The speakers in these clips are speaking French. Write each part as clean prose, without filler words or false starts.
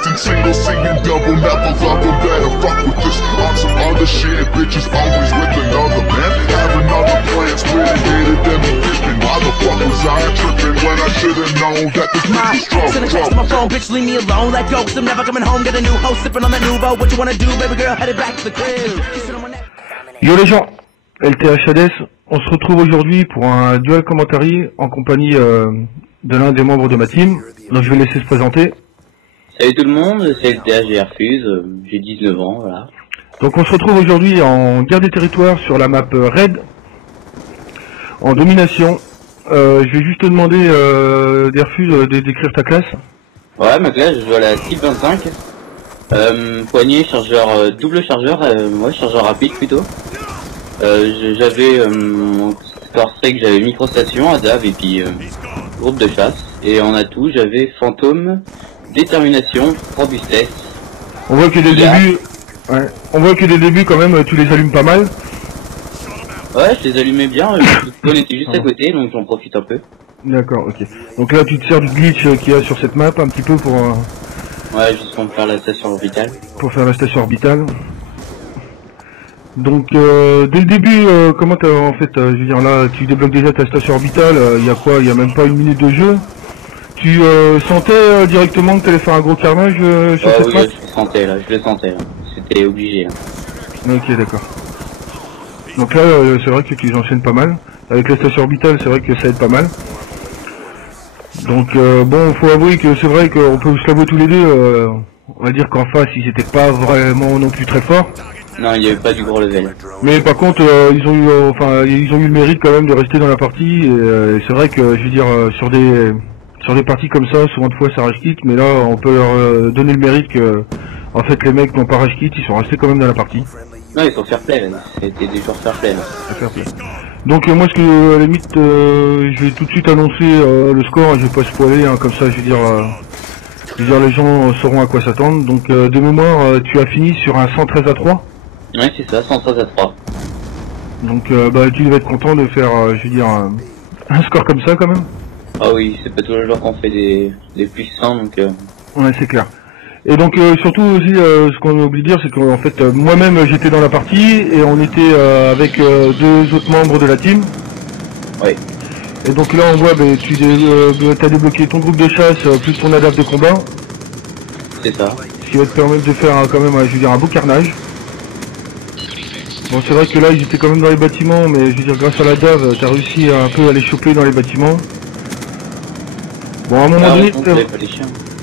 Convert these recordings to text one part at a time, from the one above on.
watching single, seeing double, never love them, better fuck with this. On some other shit, bitches always with another man. Have another plan, splitting hated than me thinking. Why the fuck was I tripping when I should've known that this bitch was Send a text to my phone, bitch, leave me alone. Let go, 'cause I'm never coming home. Get a new host, sipping on that nouveau. What you wanna do, baby girl? Headed back to the crib. Kissing on my neck. Yo les gens, LTHADS, on se retrouve aujourd'hui pour un duel commentary en compagnie de l'un des membres de ma team. Donc je vais laisser se présenter. Salut tout le monde, c'est LTH, j'ai Refuse, j'ai 19 ans, voilà. Donc on se retrouve aujourd'hui en guerre des territoires sur la map Raid, en domination. Je vais juste te demander, Refuse, d'écrire ta classe. Ouais, ma classe, je joue à la type 25. Poignée, chargeur, double chargeur, ouais, chargeur rapide plutôt. J'avais mon score que j'avais microstation, ADAV et puis groupe de chasse. Et en atout, j'avais fantôme, détermination, robustesse. On voit que dès le début, ouais, on voit que dès le début quand même, tu les allumes pas mal. Ouais, je les allumais bien, le spawn était juste à côté, donc j'en profite un peu. D'accord, ok. Donc là tu te sers du glitch qu'il y a sur cette map un petit peu pour... Ouais, juste pour faire la station orbitale. Pour faire la station orbitale. Donc dès le début, comment t'as en fait, je veux dire là, tu débloques déjà ta station orbitale, il y a quoi, il y a même pas une minute de jeu. Tu sentais directement que t'allais faire un gros carnage sur cette map? Oui, je le sentais là. C'était obligé là. Ok, d'accord. Donc là, c'est vrai que tu les enchaînes pas mal. Avec la station orbitale, c'est vrai que ça aide pas mal. Donc bon, faut avouer que c'est vrai qu'on peut se l'avouer tous les deux, on va dire qu'en face, ils étaient pas vraiment non plus très forts. Non, il n'y avait pas du gros level. Mais par contre, ils ont eu le mérite quand même de rester dans la partie. Et c'est vrai que, je veux dire, sur des parties comme ça, souvent de fois ça rage quitte, mais là, on peut leur donner le mérite que, en fait, les mecs n'ont pas rage quitte, ils sont restés quand même dans la partie. Non, ils sont fair play, là. C'était des joueurs fair play, là. Fair play. Donc moi, ce que, à la limite, je vais tout de suite annoncer le score. Je vais pas spoiler, hein, comme ça, je veux dire, les gens sauront à quoi s'attendre. Donc de mémoire, tu as fini sur un 113-3. Ouais, c'est ça, 113-3. Donc bah tu devais être content de faire, je veux dire, un score comme ça quand même. Ah oui, c'est pas tous les jours qu'on fait des puissants, donc... Ouais, c'est clair. Et donc surtout aussi, ce qu'on a oublié de dire, c'est qu'en fait, moi-même j'étais dans la partie et on était avec deux autres membres de la team. Oui. Et donc là on voit, bah, tu as débloqué ton groupe de chasse plus ton adapte de combat. C'est ça. Ce qui va te permettre de faire quand même, je veux dire, un beau carnage. Bon, c'est vrai que là ils étaient quand même dans les bâtiments, mais je veux dire, grâce à la DAV, t'as réussi un peu à les choper dans les bâtiments. Bon, à un moment donné,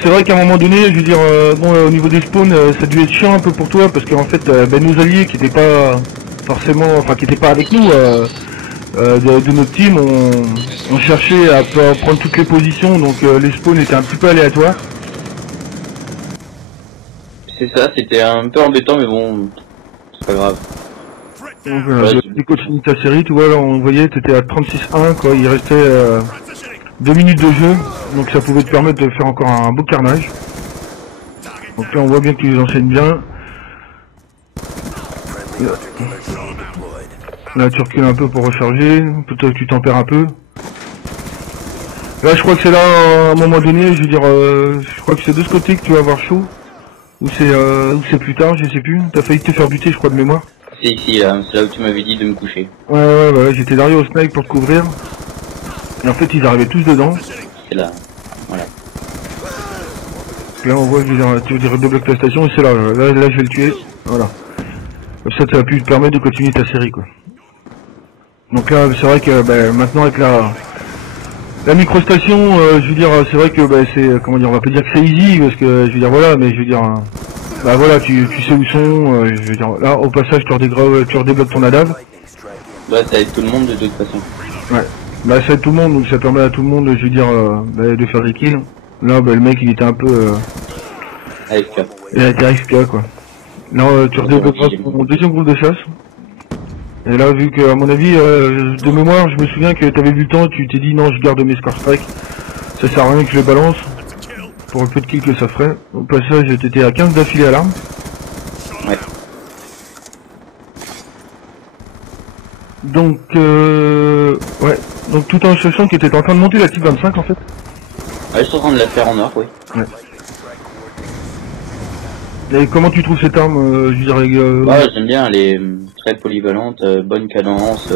c'est vrai qu'à un moment donné, je veux dire, bon, au niveau des spawns, ça a dû être chiant un peu pour toi, parce qu'en fait, ben, nos alliés qui n'étaient pas forcément, enfin qui n'étaient pas avec nous, de notre team, on cherchait à prendre toutes les positions, donc les spawns étaient un petit peu aléatoires. C'est ça, c'était un peu embêtant, mais bon, c'est pas grave. Donc tu continues ta série, tu vois, là on voyait, t'étais à 36-1, quoi, il restait 2 minutes de jeu, donc ça pouvait te permettre de faire encore un beau carnage. Donc là on voit bien que tu les enchaînes bien. Là tu recules un peu pour recharger, peut-être que tu tempères un peu. Là je crois que c'est là, à un moment donné, je veux dire, je crois que c'est de ce côté que tu vas avoir chaud. Ou c'est plus tard, je sais plus. T'as failli te faire buter, je crois, de mémoire. C'est ici, là, c'est là où tu m'avais dit de me coucher. Ouais, bah, j'étais derrière au snipe pour te couvrir. Et en fait, ils arrivaient tous dedans. C'est là, voilà. Là, on voit que tu débloques ta station et c'est là. Là, je vais le tuer. Voilà. Comme ça, tu vas pu te permettre de continuer ta série, quoi. Donc là, c'est vrai que bah, maintenant, avec la microstation, je veux dire, c'est vrai que bah, c'est, comment dire, on va pas dire que c'est easy, parce que, je veux dire, voilà, mais je veux dire... Bah voilà, tu sais où sont, je veux dire, là au passage tu redébloques ton ADAV. Bah ça aide tout le monde de toute façon. Ouais, bah ça aide tout le monde, donc ça permet à tout le monde, je veux dire, bah, de faire des kills. Là bah le mec il était un peu... AFK. Il a été AFK quoi. Là tu redébloqueras ton deuxième groupe de chasse. Et là vu que à mon avis, de mémoire, je me souviens que t'avais vu le temps, tu t'es dit non je garde mes score strike. Ça sert à rien que je les balance. Pour un peu de kill que ça ferait. Au passage, t'étais à 15 d'affilée à l'arme. Ouais. Donc, ouais. Donc, tout en sachant que t'étais en train de monter la type 25 en fait. Ouais, je suis en train de la faire en or, oui. Ouais. Et comment tu trouves cette arme, je dirais Ouais, j'aime bien, elle est très polyvalente, bonne cadence,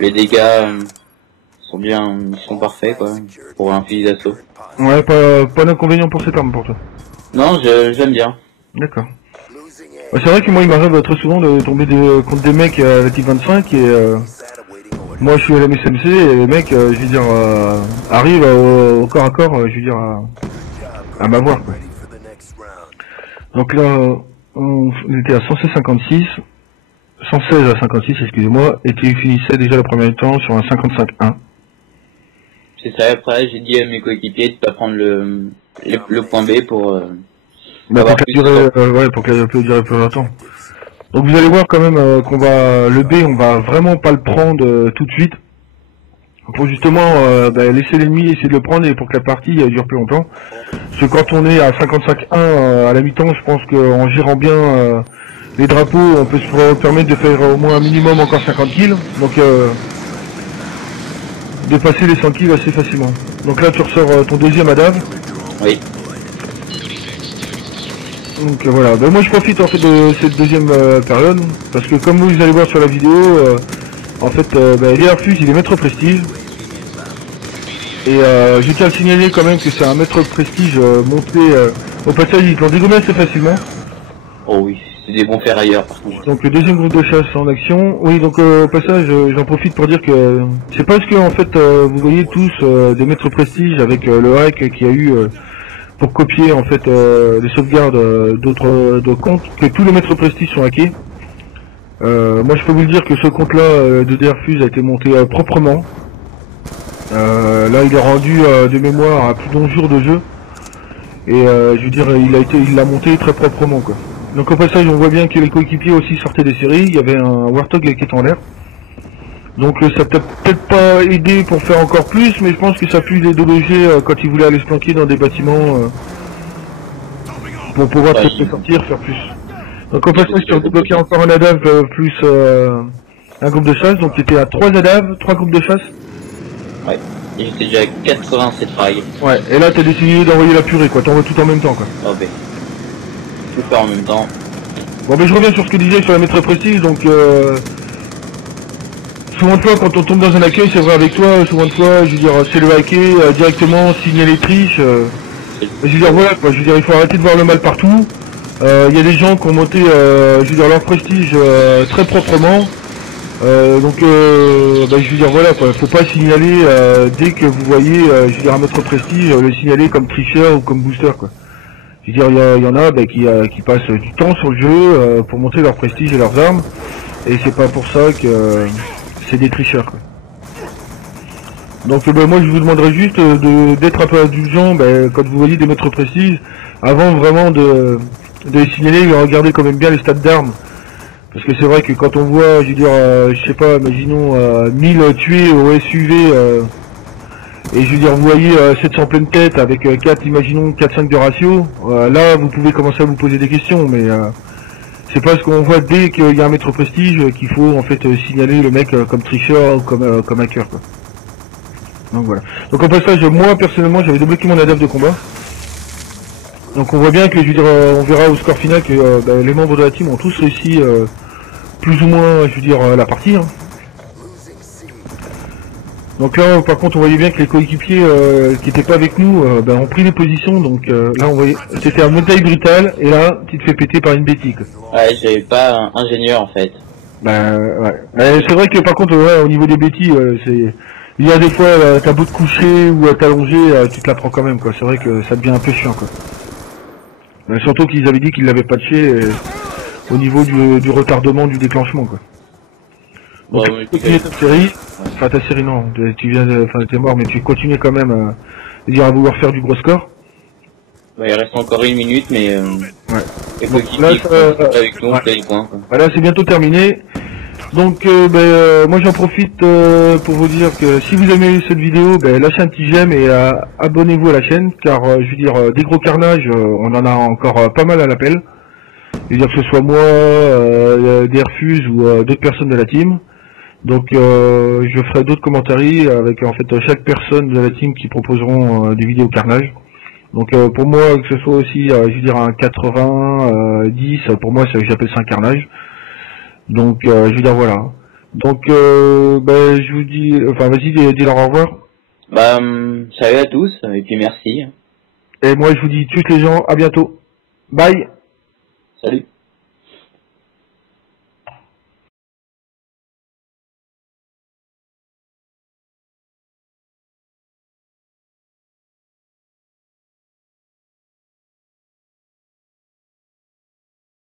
les dégâts sont bien, ils sont parfaits quoi, pour un fusil d'assaut. Ouais, pas d'inconvénient pour cette arme pour toi. Non, j'aime bien. D'accord. Bah, c'est vrai que moi il m'arrive très souvent de tomber contre des mecs à la type 25 et moi je suis à la MSMC et les mecs, je veux dire, arrivent au corps à corps, je veux dire, à m'avoir quoi. Donc là, on était à 116,56, 116 à 56, excusez-moi, et tu finissais déjà le premier temps sur un 55-1. C'est ça, après j'ai dit à mes coéquipiers de pas prendre le point B pour... Bah, pour qu'elle puisse durer plus longtemps. Donc vous allez voir quand même qu'on va, le B, on va vraiment pas le prendre tout de suite. Pour justement laisser l'ennemi essayer de le prendre et pour que la partie dure plus longtemps. Parce que quand on est à 55-1 à la mi-temps, je pense qu'en gérant bien les drapeaux, on peut se permettre de faire au moins un minimum encore 50 kills. Donc de passer les 100 kills assez facilement. Donc là tu ressors ton deuxième ADAV. Oui. Donc voilà, moi je profite en fait de cette deuxième période, parce que comme vous allez voir sur la vidéo, en fait les Airfuse il est maître prestige. Et je tiens à le signaler quand même que c'est un maître prestige monté au passage, il plante dégommé assez facilement. Oh oui, c'est des bons ferrailleurs par contre. Donc le deuxième groupe de chasse en action. Oui, donc au passage j'en profite pour dire que c'est parce que en fait vous voyez tous des maîtres prestige avec le hack qu'il y a eu pour copier en fait les sauvegardes d'autres comptes, que tous les maîtres prestige sont hackés. Moi je peux vous le dire que ce compte là de Airfuse a été monté proprement. Là il est rendu de mémoire à plus d'11 jours de jeu. Et je veux dire il l'a monté très proprement quoi. Donc au passage on voit bien que les coéquipiers aussi sortaient des séries, il y avait un Warthog qui était en l'air. Donc ça peut peut-être pas aidé pour faire encore plus, mais je pense que ça a pu les déloger quand ils voulaient aller se planquer dans des bâtiments pour pouvoir peut-être sortir, faire plus. Donc au passage tu as débloqué encore un ADAV plus un groupe de chasse, donc tu étais à 3 ADAV, 3 groupes de chasse. Ouais, et j'étais déjà à 87 frags. Ouais, et là t'as décidé d'envoyer la purée quoi, t'envoies tout en même temps quoi. Oh ben, tout faire en même temps. Bon ben je reviens sur ce que disait sur la maître prestige, donc souvent de fois quand on tombe dans un accueil c'est vrai avec toi, souvent de fois je veux dire c'est le hacker directement, signaler triche, je veux dire voilà quoi, je veux dire il faut arrêter de voir le mal partout. Il y a des gens qui ont monté je veux dire leur prestige très proprement. Donc je veux dire voilà quoi, faut pas signaler dès que vous voyez je veux dire un maître prestige, le signaler comme tricheur ou comme booster quoi. Je veux dire il y en a qui passent du temps sur le jeu pour monter leur prestige et leurs armes, et c'est pas pour ça que c'est des tricheurs quoi. Donc moi je vous demanderais juste d'être un peu indulgent quand vous voyez des maîtres prestige, avant vraiment de les signaler, et regarder quand même bien les stats d'armes. Parce que c'est vrai que quand on voit, je veux dire, je sais pas, imaginons 1000 tués au SUV, et je veux dire, vous voyez 700 pleine tête avec 4, imaginons 4-5 de ratio, là vous pouvez commencer à vous poser des questions, mais c'est parce qu'on voit dès qu'il y a un maître prestige qu'il faut en fait signaler le mec comme tricheur ou comme hacker quoi. Donc voilà. Donc en passage, moi personnellement j'avais débloqué mon ADAV de combat. Donc on voit bien que je veux dire, on verra au score final que les membres de la team ont tous réussi plus ou moins je veux dire la partie. Hein. Donc là par contre on voyait bien que les coéquipiers qui n'étaient pas avec nous ont pris les positions, donc là on voyait c'était un montagne brutal et là tu te fais péter par une bêtise. Ouais, j'avais pas un ingénieur en fait. Ouais. C'est vrai que par contre au niveau des bêtises il y a des fois t'as beau te coucher ou t'allonger, tu te la prends quand même quoi. C'est vrai que ça devient un peu chiant quoi. Surtout qu'ils avaient dit qu'ils l'avaient patché au niveau du retardement du déclenchement quoi. Donc tu continues ta série, enfin ta série non, tu viens de, enfin t'es mort mais tu continues quand même à vouloir faire du gros score. Bah, il reste encore 1 minute mais ouais. Les coéquipiers avec nous, on fait les points quoi. Voilà, c'est bientôt terminé. Donc moi j'en profite pour vous dire que si vous aimez cette vidéo, lâchez un petit j'aime et abonnez-vous à la chaîne, car je veux dire des gros carnages, on en a encore pas mal à l'appel. Je veux dire que ce soit moi, des Airfuse ou d'autres personnes de la team. Donc je ferai d'autres commentaires avec en fait chaque personne de la team qui proposeront des vidéos carnage. Donc pour moi, que ce soit aussi, je veux dire un 80, 10, pour moi j'appelle ça un carnage. Donc je veux dire voilà. Donc ben, je vous dis, enfin vas-y, dis leur au revoir. Bah, salut à tous, et puis merci. Et moi je vous dis tous les gens, à bientôt. Bye. Salut.